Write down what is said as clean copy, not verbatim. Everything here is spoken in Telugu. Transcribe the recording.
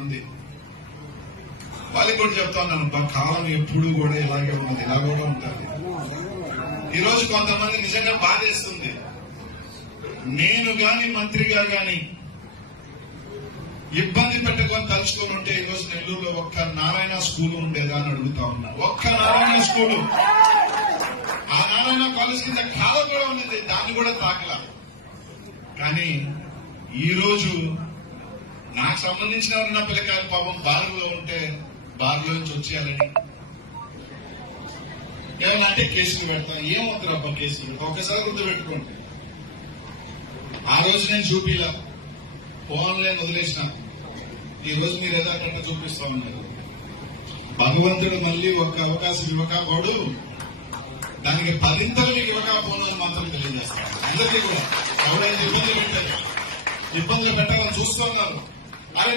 ఉంది. వాళ్ళకి కూడా చెప్తా ఉన్నాను, కాలం ఎప్పుడు కూడా ఇలాగే ఉన్నది, ఇలా కూడా ఉంటుంది. ఈరోజు కొంతమంది నిజంగా బాధేస్తుంది. నేను గాని మంత్రిగా గాని ఇబ్బంది పెట్టుకొని తలుచుకొని ఉంటే ఈరోజు నెల్లూరులో ఒక్క నారాయణ స్కూల్ ఉండేదా అని అడుగుతా ఉన్నా. ఒక్క నారాయణ స్కూలు, ఆ నారాయణ కాలేజ్ కింద కాలం కూడా ఉన్నది, దాన్ని కూడా తాకలా. కానీ ఈరోజు నాకు సంబంధించిన ఎవరైనా పిల్లకాయలు పాపం బారులో ఉంటే బారులో నుంచి వచ్చేయాలని ఏమన్నా అంటే కేసులు పెడతాం. ఏమవుతారబ్బా కేసులు? ఒక్కసారి గుర్తుపెట్టుకోండి. ఆ రోజు నేను చూపిలా, ఫోన్లే వదిలేసిన. ఈ రోజు మీరు ఏదో అట్ట చూపిస్తా ఉన్నారు. భగవంతుడు మళ్ళీ ఒక్క అవకాశం ఇవ్వకపోడు, దానికి 10 మీకు ఇవ్వకపోను అని మాత్రం తెలియజేస్తాను. అందరికీ కూడా ఎవరైతే ఇబ్బందులు పెట్టారు, ఇబ్బందులు పెట్టాలని చూస్తున్నారు. అరే